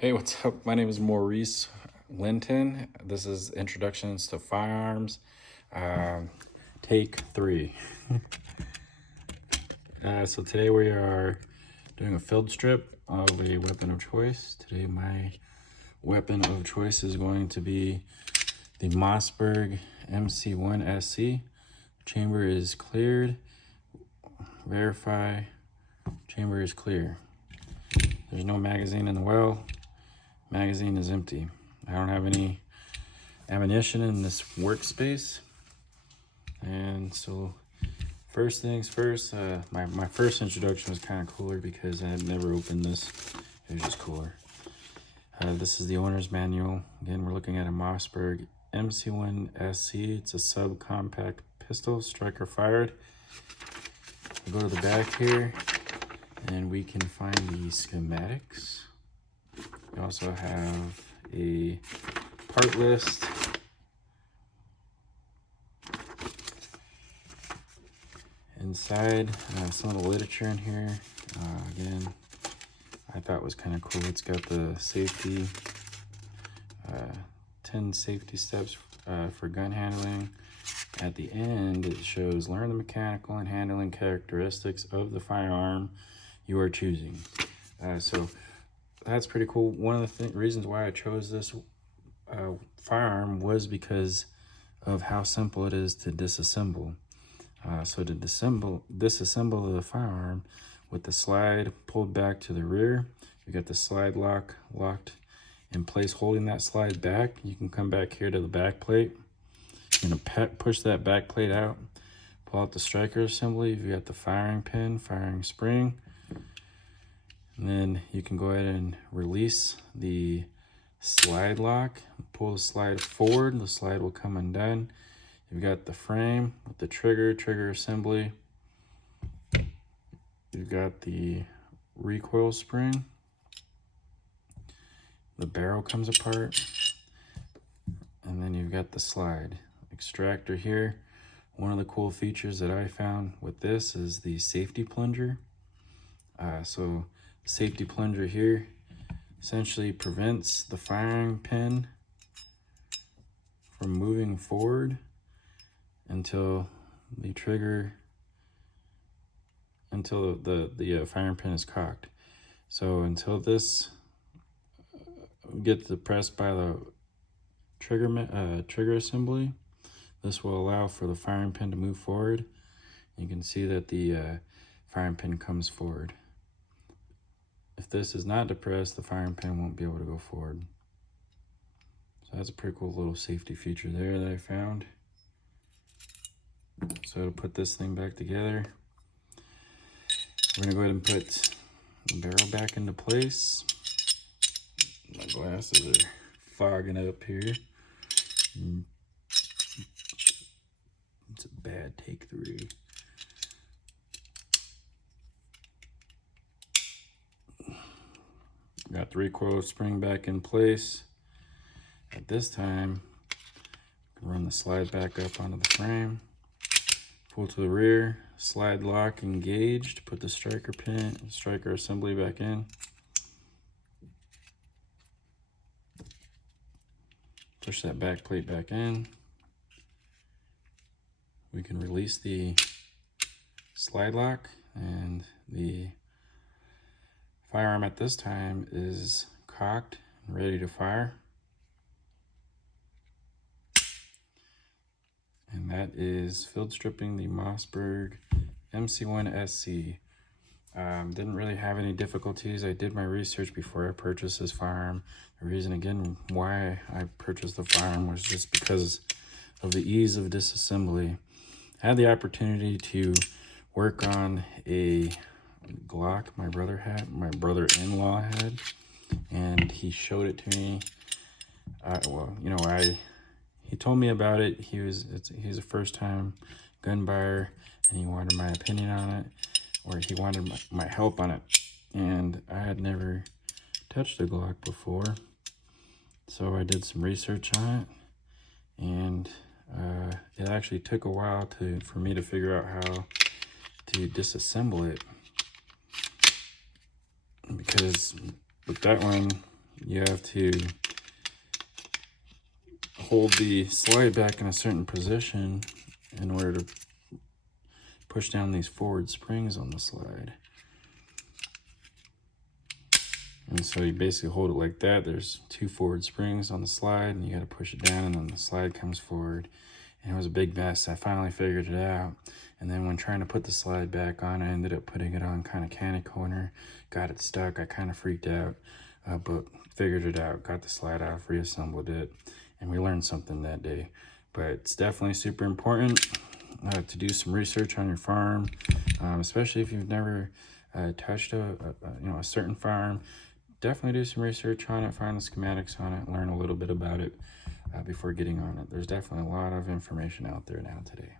Hey, what's up? My name is Maurice Linton. This is Introductions to Firearms, take 3. So today we are doing a field strip of a weapon of choice. Today my weapon of choice is going to be the Mossberg MC1SC. Chamber is cleared. Verify. Chamber is clear. There's no magazine in the well. Magazine is empty. I don't have any ammunition in this workspace. And so first things first, my first introduction was kind of cooler because I had never opened this. It was just cooler. This is the owner's manual. Again, we're looking at a Mossberg MC1SC. It's a subcompact pistol, striker fired. We go to the back here and we can find the schematics. We also have a part list. Inside, some of the literature in here. Again, I thought was kind of cool. It's got the safety, 10 safety steps for gun handling. At the end, it shows learn the mechanical and handling characteristics of the firearm you are choosing. So that's pretty cool. One of the reasons why I chose this firearm was because of how simple it is to disassemble. So to disassemble the firearm with the slide pulled back to the rear, you got the slide lock locked in place, holding that slide back. You can come back here to the back plate. You're gonna push that back plate out, pull out the striker assembly. You got the firing pin, firing spring. And then you can go ahead and release the slide lock, pull the slide forward, the slide will come undone. You've got the frame with the trigger assembly. You've got the recoil spring. The barrel comes apart. And then you've got the slide extractor here. One of the cool features that I found with this is the safety plunger. So safety plunger here essentially prevents the firing pin from moving forward until the firing pin is cocked. So until this gets depressed by the trigger assembly, this will allow for the firing pin to move forward. You can see that the firing pin comes forward. If this is not depressed, the firing pin won't be able to go forward. So that's a pretty cool little safety feature there that I found. So to put this thing back together, we're gonna go ahead and put the barrel back into place. My glasses are fogging up here. It's a bad take 3. Got the recoil spring back in place. At this time, run the slide back up onto the frame. Pull to the rear, slide lock engaged, put the striker assembly back in. Push that back plate back in. We can release the slide lock, and the firearm at this time is cocked and ready to fire. And that is field stripping the Mossberg MC1SC. Didn't really have any difficulties. I did my research before I purchased this firearm. The reason, again, why I purchased the firearm was just because of the ease of disassembly. I had the opportunity to work on a Glock my brother-in-law had, and he showed it to me. He told me about it. He's a first-time gun buyer, and he wanted my opinion on it, or he wanted my help on it. And I had never touched a Glock before, so I did some research on it, and it actually took a while for me to figure out how to disassemble it, because with that one, you have to hold the slide back in a certain position in order to push down these forward springs on the slide. And so you basically hold it like that. There's 2 forward springs on the slide, and you got to push it down, and then the slide comes forward. And it was a big mess. I finally figured it out. And then when trying to put the slide back on, I ended up putting it on kind of candy corner. Got it stuck. I kind of freaked out, but figured it out. Got the slide off, reassembled it, and we learned something that day. But it's definitely super important to do some research on your farm, especially if you've never touched a certain farm. Definitely do some research on it, find the schematics on it, learn a little bit about it before getting on it. There's definitely a lot of information out there now today.